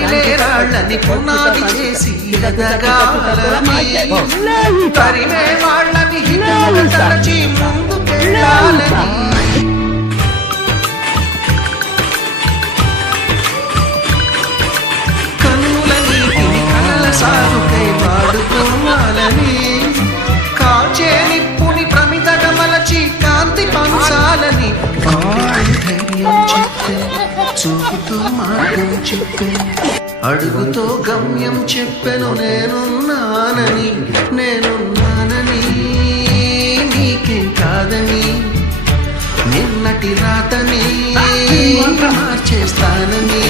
పగిలే రాళ్ళని పునాది చేసి ఎదగాలని తరిమే వాళ్ళని హితముగా తలచి ముందుకెళ్ళాలని కనుల నీటిని కలల సాగుకై వాడుకోవాలని కాచే నిప్పుని ప్రమిదగా మలచి కాంతి పంచాలని ధైర్యం చెప్పే చూపుతూ మార్గం చెప్పే అడుగుతో గమ్యం చెప్పెను నేనున్నానని నీకేం కాదని నిన్నటి రాతని మార్చేస్తానని